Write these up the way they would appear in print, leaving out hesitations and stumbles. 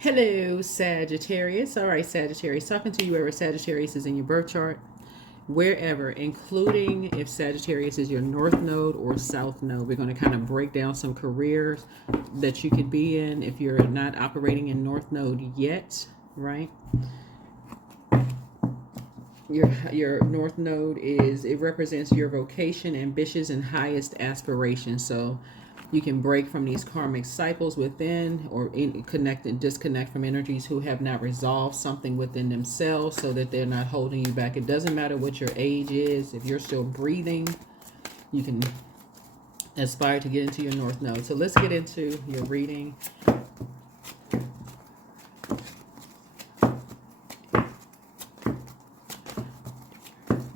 Hello, Sagittarius. All right, Sagittarius, talking to you wherever Sagittarius is in your birth chart, wherever, including if Sagittarius is your north node or south node. We're going to kind of break down some careers that you could be in if you're not operating in north node yet, right? Your north node it represents your vocation, ambitions, and highest aspirations. So you can break from these karmic cycles within, or connect and disconnect from energies who have not resolved something within themselves, so that they're not holding you back. It doesn't matter what your age is. If you're still breathing, you can aspire to get into your north node. So let's get into your reading.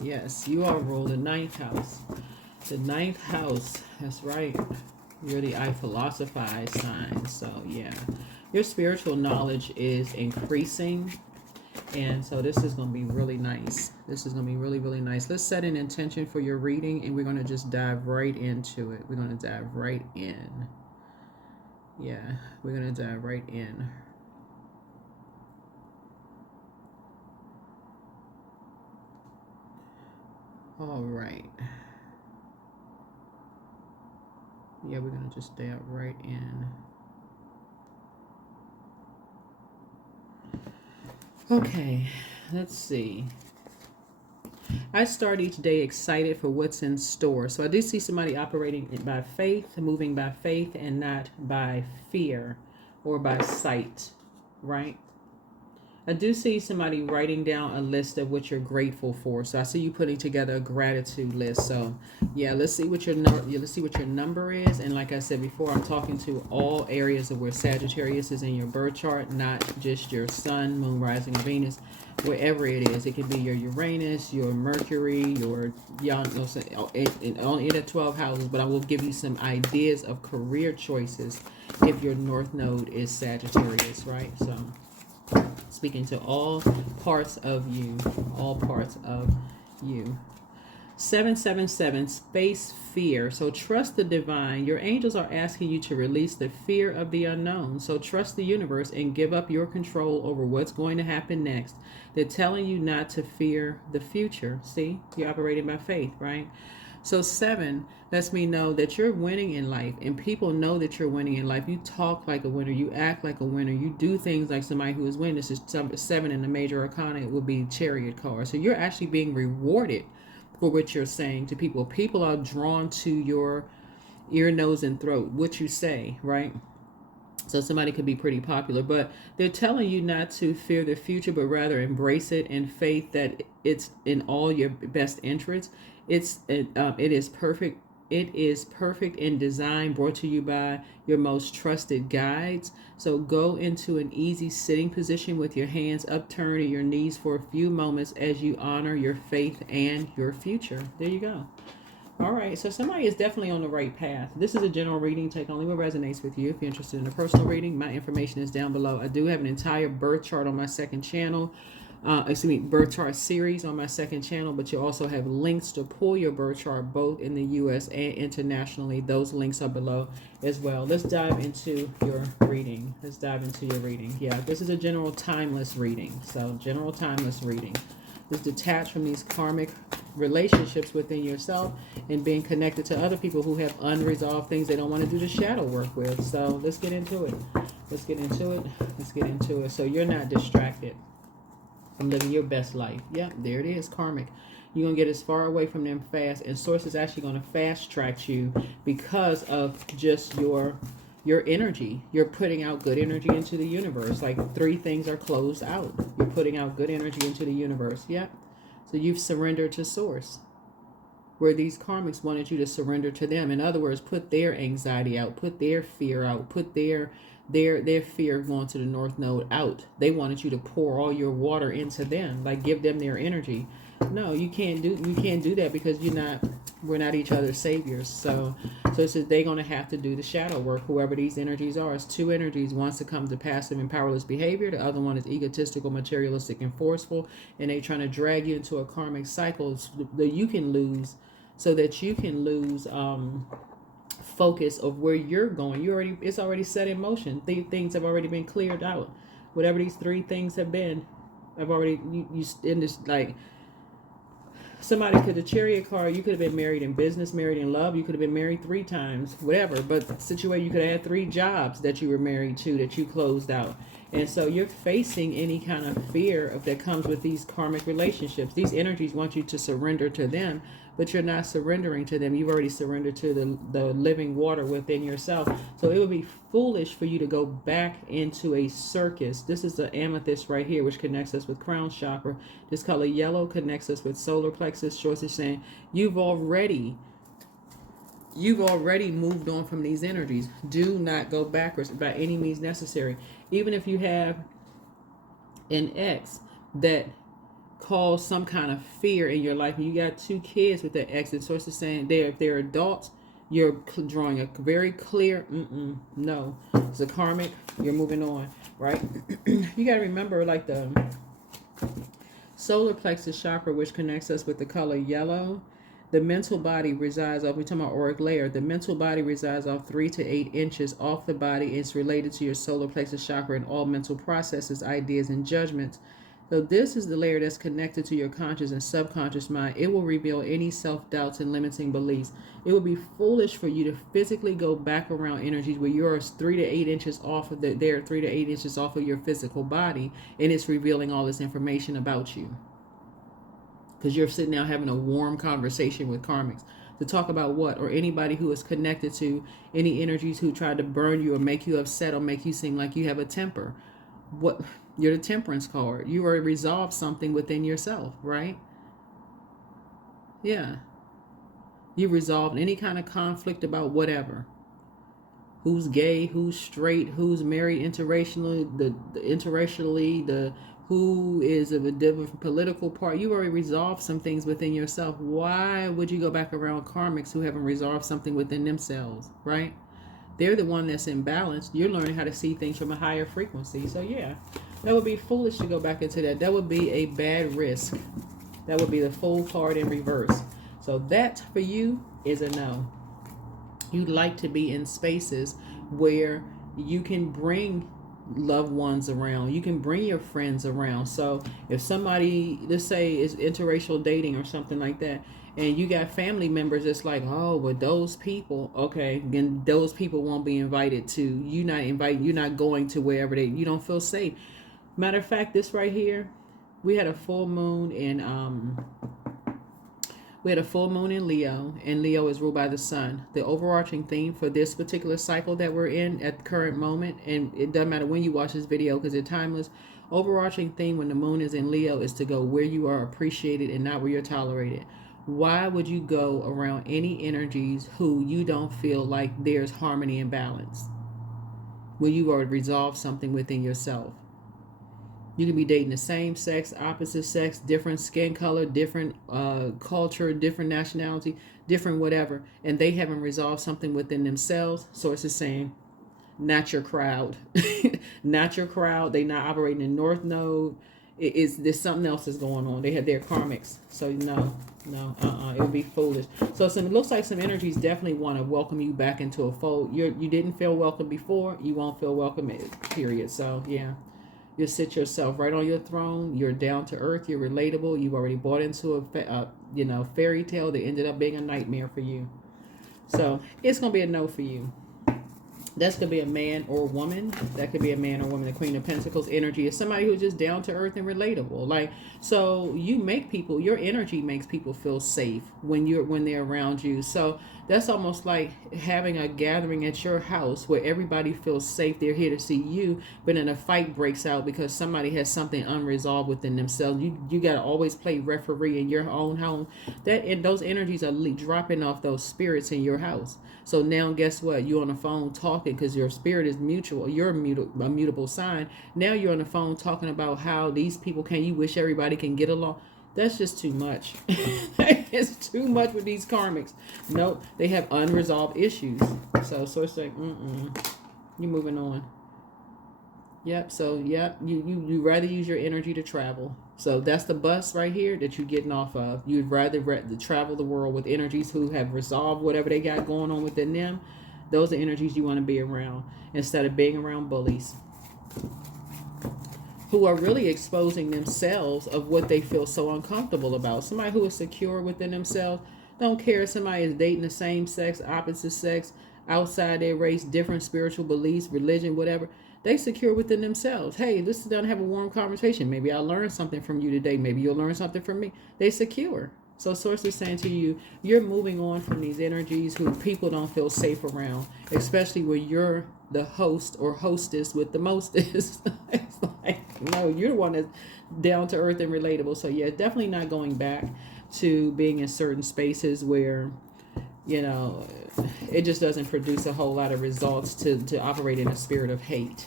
Yes, you all rule the ninth house. The ninth house, that's right. You're the I philosophize sign. So yeah, your spiritual knowledge is increasing. And so this is going to be really nice. This is going to be really, really nice. Let's set an intention for your reading, and we're going to just dive right into it. We're going to dive right in. Yeah, we're going to dive right in. All right. Yeah, we're going to just dive right in. Okay, let's see. I start each day excited for what's in store. So I do see somebody operating by faith, moving by faith, and not by fear or by sight, right? I do see somebody writing down a list of what you're grateful for. So I see you putting together a gratitude list. So yeah, let's see what your number is. And like I said before, I'm talking to all areas of where Sagittarius is in your birth chart, not just your sun, moon, rising, or Venus. Wherever it is, it could be your Uranus, your Mercury, your only in the 12 houses. But I will give you some ideas of career choices if your north node is Sagittarius, right? So speaking to all parts of you, all parts of you. 777, space fear. So trust the divine. Your angels are asking you to release the fear of the unknown. So trust the universe and give up your control over what's going to happen next. They're telling you not to fear the future. See, you're operating by faith, right? So 7 lets me know that you're winning in life, and people know that you're winning in life. You talk like a winner, you act like a winner, you do things like somebody who is winning. This is 7 in the major arcana. It would be Chariot card. So you're actually being rewarded for what you're saying to people. People are drawn to your ear, nose, and throat, what you say, right? So somebody could be pretty popular, but they're telling you not to fear the future, but rather embrace it in faith that it's in all your best interests. It is perfect. It is perfect in design, brought to you by your most trusted guides. So go into an easy sitting position with your hands upturned and your knees for a few moments as you honor your faith and your future. There you go. All right, so somebody is definitely on the right path. This is a general reading. Take only what resonates with you. If you're interested in a personal reading, my information is down below. I do have an entire birth chart on my second channel. Birth chart series on my second channel, but you also have links to pull your birth chart both in the U.S. and internationally. Those links are below as well. Let's dive into your reading. Yeah, this is a general timeless reading. So general timeless reading. Is detached from these karmic relationships within yourself and being connected to other people who have unresolved things they don't want to do the shadow work with. So let's get into it. So you're not distracted from living your best life. Yep, there it is, karmic. You're going to get as far away from them fast, and source is actually going to fast track you because of just your energy. You're putting out good energy into the universe. Like 3 things are closed out. You're putting out good energy into the universe. Yep. So you've surrendered to source, where these karmics wanted you to surrender to them. In other words, put their anxiety out, put their fear out, put their fear of going to the north node out. They wanted you to pour all your water into them, like give them their energy. No, you can't do that, because we're not each other's saviors. So it's that they're going to have to do the shadow work, whoever these energies are. It's 2 energies. One succumbs to passive and powerless behavior. The other one is egotistical, materialistic, and forceful. And they're trying to drag you into a karmic cycle that you can lose, so that you can lose focus of where you're going. It's already set in motion. Things have already been cleared out. whatever these 3 things have been. I've already, you in this, like, somebody could, the Chariot card, you could have been married in business, married in love, you could have been married 3 times, whatever. But situation, you could have had 3 jobs that you were married to that you closed out. And so you're facing any kind of fear that comes with these karmic relationships. These energies want you to surrender to them, but you're not surrendering to them. You've already surrendered to the living water within yourself. So it would be foolish for you to go back into a circus. This is the amethyst right here, which connects us with crown chakra. This color yellow connects us with solar plexus. Shorts is saying you've already moved on from these energies. Do not go backwards by any means necessary. Even if you have an ex that cause some kind of fear in your life, and you got 2 kids with that ex, and source is saying if they're adults, you're drawing a very clear no. It's a karmic. You're moving on, right? You got to remember, like, the solar plexus chakra, which connects us with the color yellow. The mental body resides off, we're talking about auric layer. The mental body resides off 3 to 8 inches off the body. It's related to your solar plexus chakra and all mental processes, ideas, and judgments. So this is the layer that's connected to your conscious and subconscious mind. It will reveal any self-doubts and limiting beliefs. It would be foolish for you to physically go back around energies where you're 3 to 8 inches off of they're 3 to 8 inches off of your physical body, and it's revealing all this information about you. Because you're sitting down having a warm conversation with karmics to talk about what, or anybody who is connected to any energies who tried to burn you or make you upset or make you seem like you have a temper. What, you're the temperance card. You already resolved something within yourself, right? Yeah. You resolved any kind of conflict about whatever. Who's gay, who's straight, who's married interracially, the who is of a different political party. You already resolved some things within yourself. Why would you go back around karmics who haven't resolved something within themselves, right? They're the one that's imbalanced. You're learning how to see things from a higher frequency. So yeah, that would be foolish to go back into that. That would be a bad risk. That would be the Fool card in reverse. So that for you is a no. You'd like to be in spaces where you can bring loved ones around. You can bring your friends around. So if somebody, let's say, is interracial dating or something like that, and you got family members that's like, oh, well, those people, okay, then those people won't be invited to. You're not going to wherever you don't feel safe. Matter of fact, this right here, we had a full moon in Leo, and Leo is ruled by the sun. The overarching theme for this particular cycle that we're in at the current moment, and it doesn't matter when you watch this video because it's timeless, overarching theme when the moon is in Leo is to go where you are appreciated and not where you're tolerated. Why would you go around any energies who you don't feel like there's harmony and balance when you already resolved something within yourself? You can be dating the same sex, opposite sex, different skin color, different culture, different nationality, different whatever, and they haven't resolved something within themselves. So it's just saying, not your crowd. Not your crowd. They're not operating in North Node. There's something else is going on. They have their karmics. So no, it would be foolish. So it looks like some energies definitely want to welcome you back into a fold. You didn't feel welcome before. You won't feel welcome, period. So yeah. You sit yourself right on your throne. You're down to earth. You're relatable. You've already bought into a fairy tale that ended up being a nightmare for you. So it's gonna be a no for you. That's going to be a man or a woman. That could be a man or woman. The Queen of Pentacles energy is somebody who's just down to earth and relatable. Like, so you make people, your energy makes people feel safe when they're around you. So that's almost like having a gathering at your house where everybody feels safe. They're here to see you, but then a fight breaks out because somebody has something unresolved within themselves. You got to always play referee in your own home. Those energies are dropping off those spirits in your house. So now guess what? You're on the phone talking because your spirit is mutual. You're a mutable sign. Now you're on the phone talking about how these people you wish everybody can get along. That's just too much. It's too much with these karmics. Nope, they have unresolved issues. So it's like, you're moving on. Yep, so yep, you rather use your energy to travel. So that's the bus right here that you're getting off of. You'd rather travel the world with energies who have resolved whatever they got going on within them. Those are energies you want to be around instead of being around bullies. who are really exposing themselves of what they feel so uncomfortable about. Somebody who is secure within themselves, don't care if somebody is dating the same sex, opposite sex, outside their race, different spiritual beliefs, religion, whatever. They secure within themselves. Hey, let's sit down and have a warm conversation. Maybe I'll learn something from you today. Maybe you'll learn something from me. They secure. So Source is saying to you, you're moving on from these energies who people don't feel safe around, especially when you're the host or hostess with the mostest. It's like, no, you're the one that's down to earth and relatable. So yeah, definitely not going back to being in certain spaces where, you know, it just doesn't produce a whole lot of results to operate in a spirit of hate.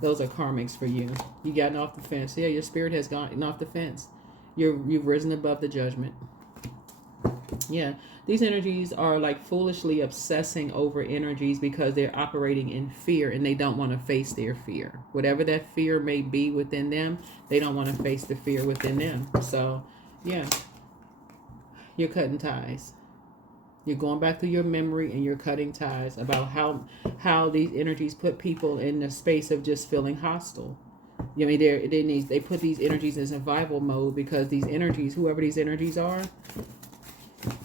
Those are karmics for you. You gotten off the fence. Yeah, your spirit has gotten off the fence. You've risen above the judgment. Yeah, these energies are like foolishly obsessing over energies because they're operating in fear and they don't want to face their fear. Whatever that fear may be within them, they don't want to face the fear within them. So, yeah, you're cutting ties. You're going back through your memory and you're cutting ties about how these energies put people in the space of just feeling hostile. I mean, they put these energies in survival mode because these energies, whoever these energies are,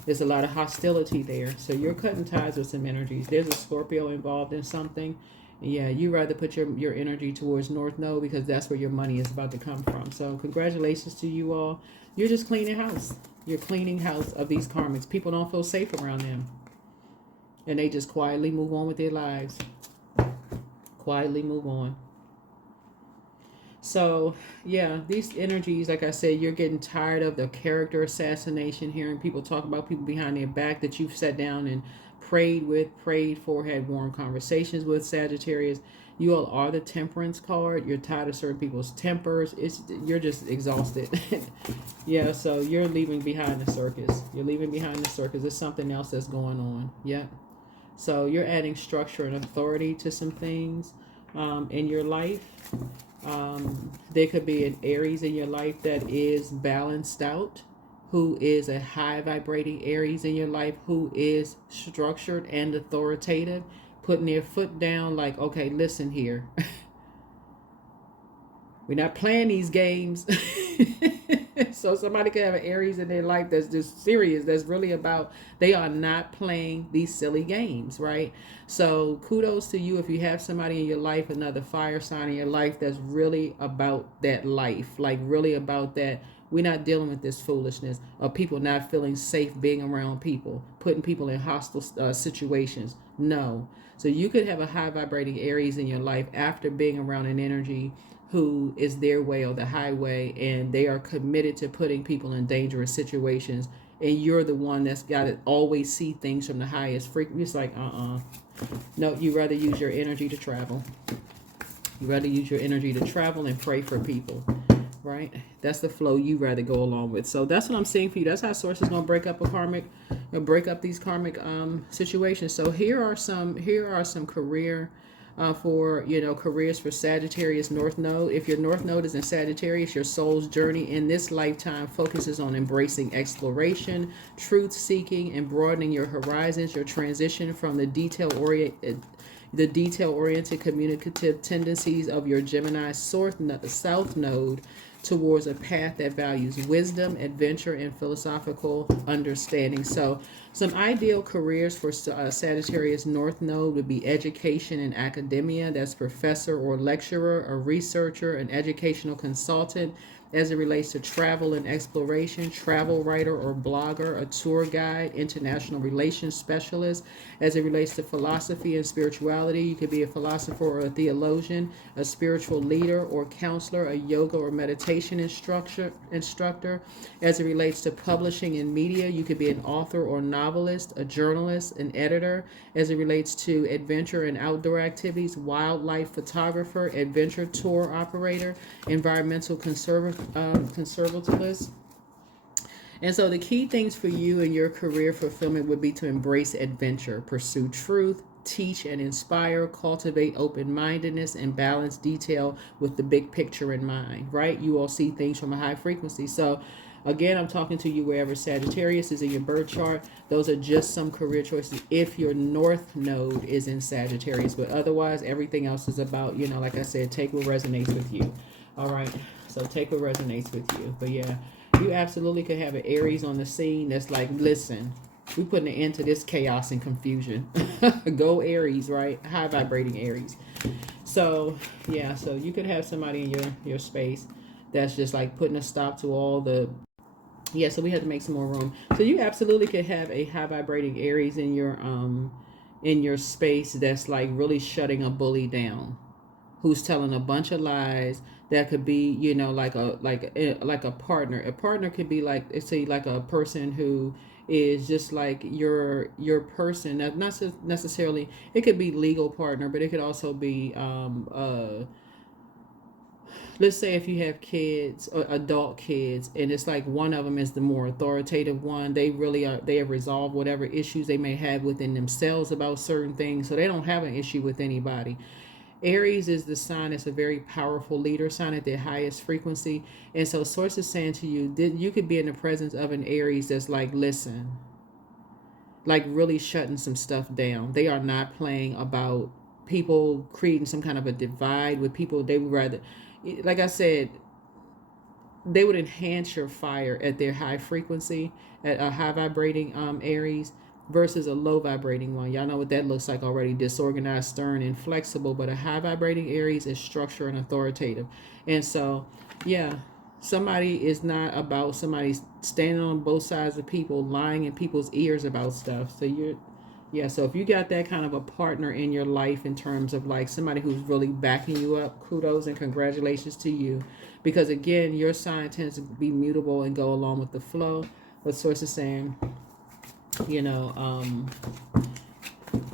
there's a lot of hostility there. So you're cutting ties with some energies. There's a Scorpio involved in something. Yeah, you rather put your energy towards North Node because that's where your money is about to come from. So congratulations to you all. You're just cleaning house. You're cleaning house of these karmics. People don't feel safe around them. And they just quietly move on with their lives. Quietly move on. So, yeah, these energies, like I said, you're getting tired of the character assassination, hearing people talk about people behind their back that you've sat down and prayed for, had warm conversations with. Sagittarius, you all are the Temperance card. You're tired of certain people's tempers. You're just exhausted. Yeah, so you're leaving behind the circus. You're leaving behind the circus. There's something else that's going on. Yeah. So you're adding structure and authority to some things in your life. There could be an Aries in your life that is balanced out, who is a high vibrating Aries in your life, who is structured and authoritative, putting their foot down like, okay, listen here. We're not playing these games. So somebody could have an Aries in their life that's just serious, that's really about, they are not playing these silly games, right? So kudos to you if you have somebody in your life, another fire sign in your life that's really about that life, like really about that. We're not dealing with this foolishness of people not feeling safe being around people, putting people in hostile situations. No. So you could have a high vibrating Aries in your life after being around an energy who is their way or the highway, and they are committed to putting people in dangerous situations, and you're the one that's got to always see things from the highest frequency. It's like, no, you rather use your energy to travel. You rather use your energy to travel and pray for people, right? That's the flow you rather go along with. So that's what I'm saying for you. That's how Source is going to break up break up these karmic situations. So here are some career for, careers for Sagittarius North Node. If your North Node is in Sagittarius, your soul's journey in this lifetime focuses on embracing exploration, truth seeking, and broadening your horizons. Your transition from the detail-oriented communicative tendencies of your Gemini South Node towards a path that values wisdom, adventure, and philosophical understanding. So some ideal careers for Sagittarius North Node would be education and academia. That's professor or lecturer, a researcher, an educational consultant. As it relates to travel and exploration, travel writer or blogger, a tour guide, international relations specialist. As it relates to philosophy and spirituality, you could be a philosopher or a theologian, a spiritual leader or counselor, a yoga or meditation instructor. As it relates to publishing and media, you could be an author or novelist, a journalist, an editor. As it relates to adventure and outdoor activities, wildlife photographer, adventure tour operator, environmental conservativist. And so the key things for you in your career fulfillment would be to embrace adventure, pursue truth, teach and inspire, cultivate open-mindedness, and balance detail with the big picture in mind, right? You all see things from a high frequency. So again, I'm talking to you wherever Sagittarius is in your birth chart. Those are just some career choices if your North Node is in Sagittarius. But otherwise, everything else is about, like I said, take what resonates with you. All right. So take what resonates with you. But yeah, you absolutely could have an Aries on the scene that's like, listen, we putting an end to this chaos and confusion. Go Aries, right? High vibrating Aries. So yeah, so you could have somebody in your space that's just like putting a stop to all the, yeah, so we have to make some more room. So you absolutely could have a high vibrating Aries in your space that's like really shutting a bully down, who's telling a bunch of lies. That could be, you know, like a partner. A partner could be like, say, like a person who is just like your person. Not necessarily, it could be legal partner, but it could also be let's say if you have kids or adult kids, and it's like one of them is the more authoritative one. They really are, they have resolved whatever issues they may have within themselves about certain things, so they don't have an issue with anybody. Aries is the sign that's a very powerful leader sign at their highest frequency. And so source is saying to you that you could be in the presence of an Aries that's like, listen, like really shutting some stuff down. They are not playing about people creating some kind of a divide with people. They would rather, like I said, they would enhance your fire at their high frequency, at a high vibrating Aries versus a low vibrating one. Y'all know what that looks like already: disorganized, stern, and flexible. But a high vibrating Aries is structured and authoritative. And so, yeah, somebody is not about somebody standing on both sides of people, lying in people's ears about stuff. So you're, yeah, so if you got that kind of a partner in your life in terms of like somebody who's really backing you up, kudos and congratulations to you. Because again, your sign tends to be mutable and go along with the flow. What source is saying, you know,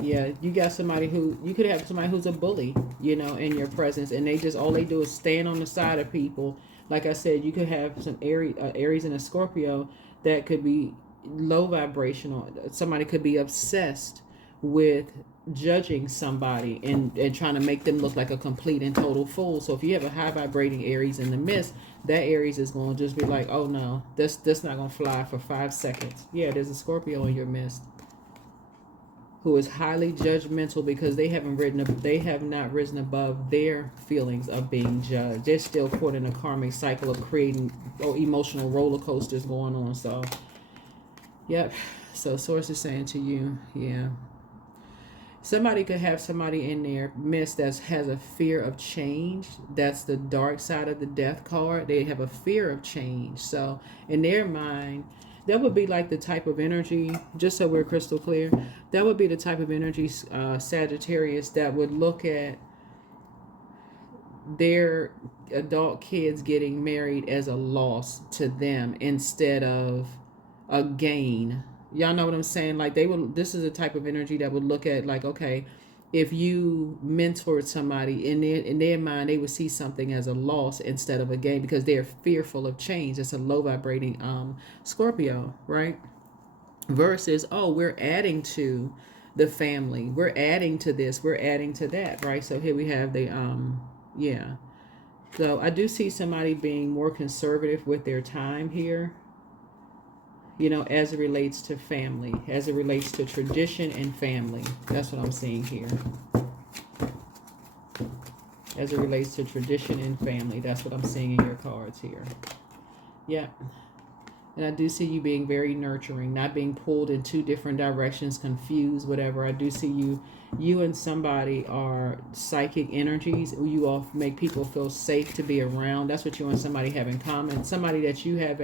yeah, you got somebody who, you could have somebody who's a bully, you know, in your presence, and they just, all they do is stand on the side of people. Like I said, you could have some Aries and a Scorpio that could be low vibrational. Somebody could be obsessed with judging somebody and trying to make them look like a complete and total fool. So if you have a high vibrating Aries in the midst, that Aries is going to just be like, oh no, that's not going to fly for 5 seconds. Yeah, there's a Scorpio in your midst who is highly judgmental because they have not risen above their feelings of being judged. They're still caught in a karmic cycle of creating emotional roller coasters going on. So, yep. So source is saying to you, yeah. Somebody could have somebody in their midst that has a fear of change. That's the dark side of the death card. They have a fear of change. So in their mind, that would be like the type of energy, just so we're crystal clear, that would be the type of energy, Sagittarius, that would look at their adult kids getting married as a loss to them instead of a gain. Y'all know what I'm saying? Like they would, this is a type of energy that would look at like, okay, if you mentored somebody in their mind, they would see something as a loss instead of a gain because they're fearful of change. It's a low vibrating Scorpio, right? Versus, oh, we're adding to the family. We're adding to this. We're adding to that, right? So here we have the yeah. So I do see somebody being more conservative with their time here, you know, as it relates to family, as it relates to tradition and family. That's what I'm seeing here. As it relates to tradition and family, that's what I'm seeing in your cards here. Yeah. And I do see you being very nurturing, not being pulled in two different directions, confused, whatever. I do see you and somebody are psychic energies. You all make people feel safe to be around. That's what you and somebody have in common. Somebody that you have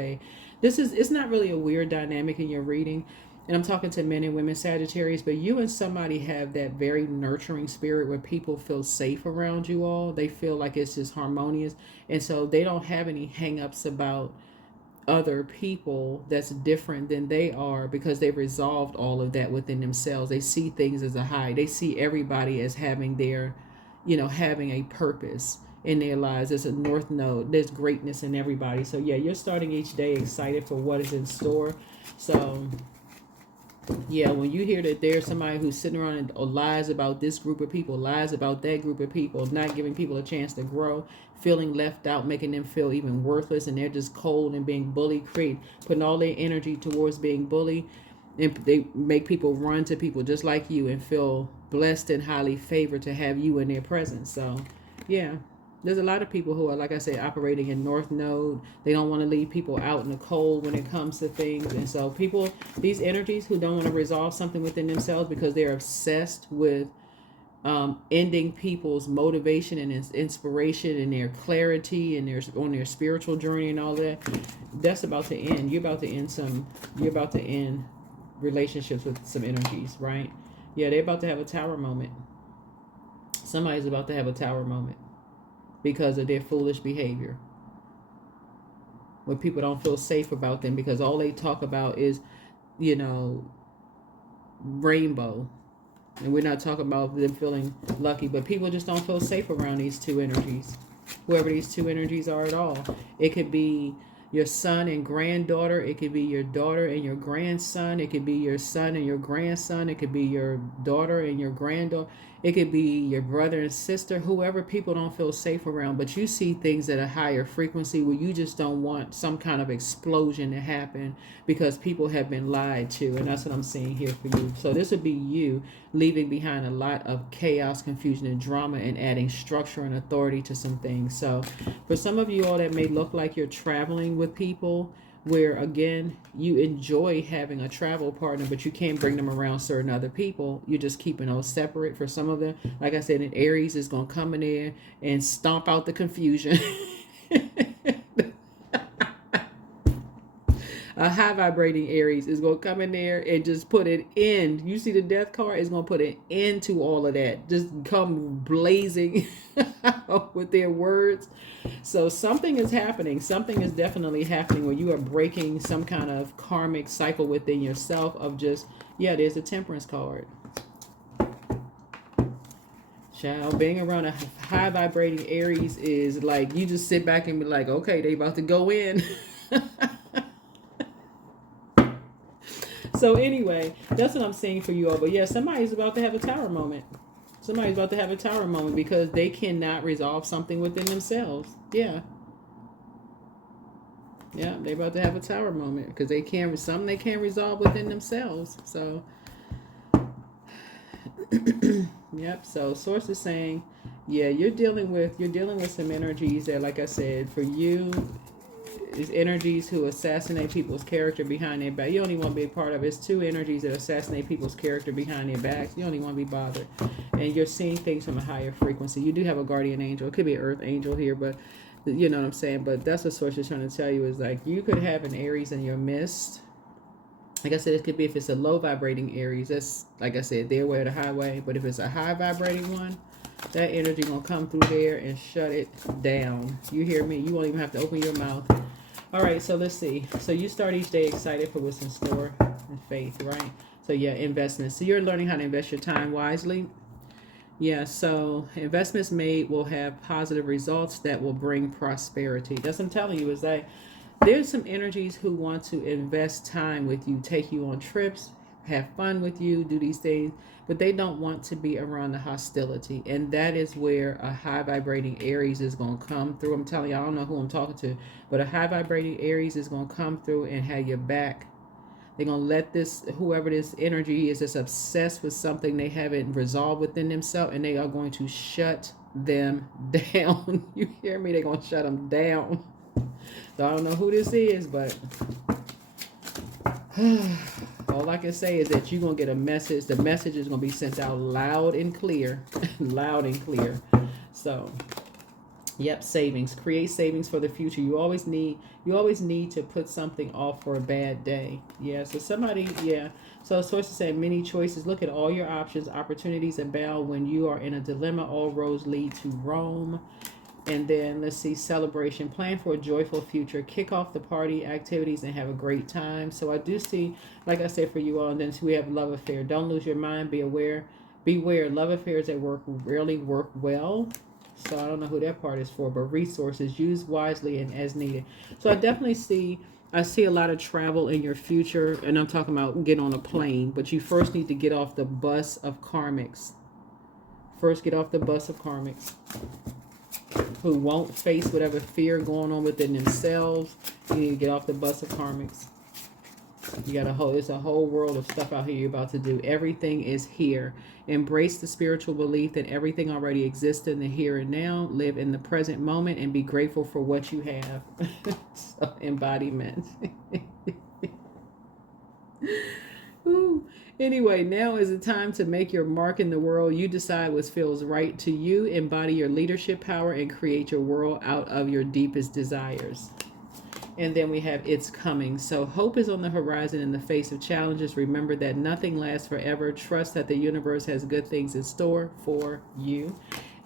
it's not really a weird dynamic in your reading. And I'm talking to men and women, Sagittarius, but you and somebody have that very nurturing spirit where people feel safe around you all. They feel like it's just harmonious. And so they don't have any hang-ups about other people that's different than they are because they've resolved all of that within themselves. They see things as a high. They see everybody as having their, you know, having a purpose in their lives. There's a north node. There's greatness in everybody. So yeah, you're starting each day excited for what is in store. So yeah, when you hear that there's somebody who's sitting around and lies about this group of people, lies about that group of people, not giving people a chance to grow, feeling left out, making them feel even worthless, and they're just cold and being bullied, putting all their energy towards being bullied, and they make people run to people just like you and feel blessed and highly favored to have you in their presence. So, yeah. There's a lot of people who are, like I said, operating in North Node. They don't want to leave people out in the cold when it comes to things. And so people, these energies who don't want to resolve something within themselves because they're obsessed with ending people's motivation and inspiration and their clarity and their on their spiritual journey and all that, that's about to end. You're about to end relationships with some energies, right? Yeah, they're about to have a tower moment. Somebody's about to have a tower moment because of their foolish behavior. When people don't feel safe about them because all they talk about is, rainbow. And we're not talking about them feeling lucky, but people just don't feel safe around these two energies. Whoever these two energies are at all. It could be your son and granddaughter. It could be your daughter and your grandson. It could be your son and your grandson. It could be your daughter and your granddaughter. It could be your brother and sister, whoever people don't feel safe around. But you see things at a higher frequency where you just don't want some kind of explosion to happen because people have been lied to. And that's what I'm seeing here for you. So this would be you leaving behind a lot of chaos, confusion, and drama and adding structure and authority to some things. So for some of you all, that may look like you're traveling with people where, again, you enjoy having a travel partner, but you can't bring them around certain other people. You're just keeping those separate. For some of them, like I said, an Aries is going to come in there and stomp out the confusion. A high vibrating Aries is going to come in there and just put an end. You see the death card is going to put an end to all of that. Just come blazing with their words. So something is happening. Something is definitely happening where you are breaking some kind of karmic cycle within yourself of just, yeah, there's a Temperance card. Child, being around a high vibrating Aries is like, you just sit back and be like, okay, they about to go in. So anyway, that's what I'm seeing for you all. But yeah, somebody's about to have a tower moment. Somebody's about to have a tower moment because they cannot resolve something within themselves. Yeah. Yeah, they're about to have a tower moment because they can't resolve within themselves. So yep. So source is saying, yeah, you're dealing with some energies that, like I said, for you, is energies who assassinate people's character behind their back. You don't even want to be a part of it. It's two energies that assassinate people's character behind their backs. You don't even want to be bothered. And you're seeing things from a higher frequency. You do have a guardian angel. It could be an earth angel here, but you know what I'm saying? But that's what source is trying to tell you is like you could have an Aries in your midst. Like I said, it could be if it's a low vibrating Aries. That's, like I said, their way or the highway. But if it's a high vibrating one, that energy going to come through there and shut it down. You hear me? You won't even have to open your mouth. All right, so let's see. So you start each day excited for what's in store and faith, right? So yeah, investments. So you're learning how to invest your time wisely. Yeah, so investments made will have positive results that will bring prosperity. That's what I'm telling you is that there's some energies who want to invest time with you, take you on trips, have fun with you, do these things, but they don't want to be around the hostility. And that is where a high vibrating Aries is going to come through. I'm telling you, I don't know who I'm talking to, but a high vibrating Aries is going to come through and have your back. They're going to let this, whoever this energy is, that's obsessed with something they haven't resolved within themselves, and they are going to shut them down. You hear me? They're going to shut them down. So I don't know who this is, but all I can say is that you're going to get a message. The message is going to be sent out loud and clear. Loud and clear. So, yep, savings. Create savings for the future. You always need to put something off for a bad day. Yeah, so somebody, yeah. So sources say many choices. Look at all your options. Opportunities abound when you are in a dilemma. All roads lead to Rome. And then let's see, celebration. Plan for a joyful future. Kick off the party activities and have a great time. So I do see, like I said, for you all. And then we have love affair. Don't lose your mind. Be aware. Beware. Love affairs at work rarely work well. So I don't know who that part is for, but resources used wisely and as needed. So I definitely see, I see a lot of travel in your future. And I'm talking about get on a plane. But you first need to get off the bus of karmics. First, get off the bus of karmics who won't face whatever fear going on within themselves. You need to get off the bus of karmics. You got a whole, it's a whole world of stuff out here you're about to do. Everything is here. Embrace the spiritual belief that everything already exists in the here and now. Live in the present moment and be grateful for what you have. So, embodiment. Ooh. Anyway, now is the time to make your mark in the world. You decide what feels right to you. Embody your leadership power and create your world out of your deepest desires. And then we have it's coming. So hope is on the horizon in the face of challenges. Remember that nothing lasts forever. Trust that the universe has good things in store for you.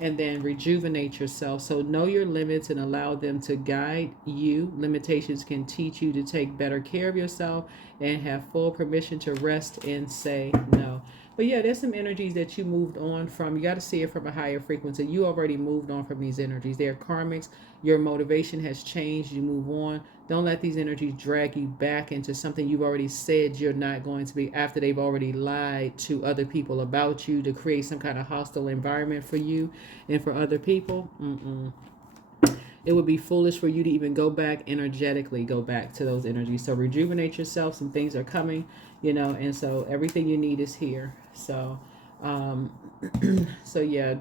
And then rejuvenate yourself. So know your limits and allow them to guide you. Limitations can teach you to take better care of yourself and have full permission to rest and say no. But yeah, there's some energies that you moved on from. You got to see it from a higher frequency. You already moved on from these energies. They're karmics. Your motivation has changed. You move on. Don't let these energies drag you back into something you've already said you're not going to be after they've already lied to other people about you to create some kind of hostile environment for you and for other people. It would be foolish for you to even go back energetically, go back to those energies. So rejuvenate yourself. Some things are coming, and so everything you need is here. So, so yeah,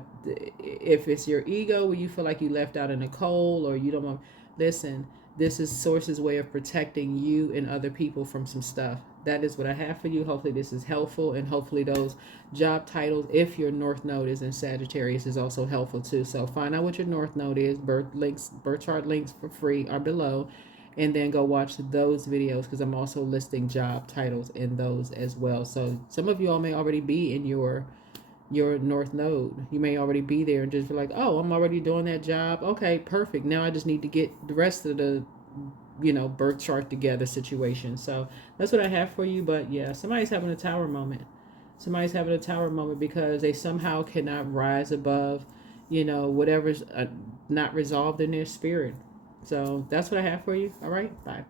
if it's your ego where you feel like you left out in the cold or you don't want, listen, this is Source's way of protecting you and other people from some stuff. That is what I have for you. Hopefully this is helpful, and hopefully those job titles, if your North Node is in Sagittarius, is also helpful too. So find out what your North Node is. Birth chart links for free are below, and then go watch those videos because I'm also listing job titles in those as well. So some of you all may already be in your North Node. You may already be there and just feel like, oh, I'm already doing that job. Okay, perfect. Now I just need to get the rest of the birth chart together situation. So that's what I have for you. But yeah, somebody's having a tower moment. Somebody's having a tower moment because they somehow cannot rise above, whatever's not resolved in their spirit. So that's what I have for you. All right, bye.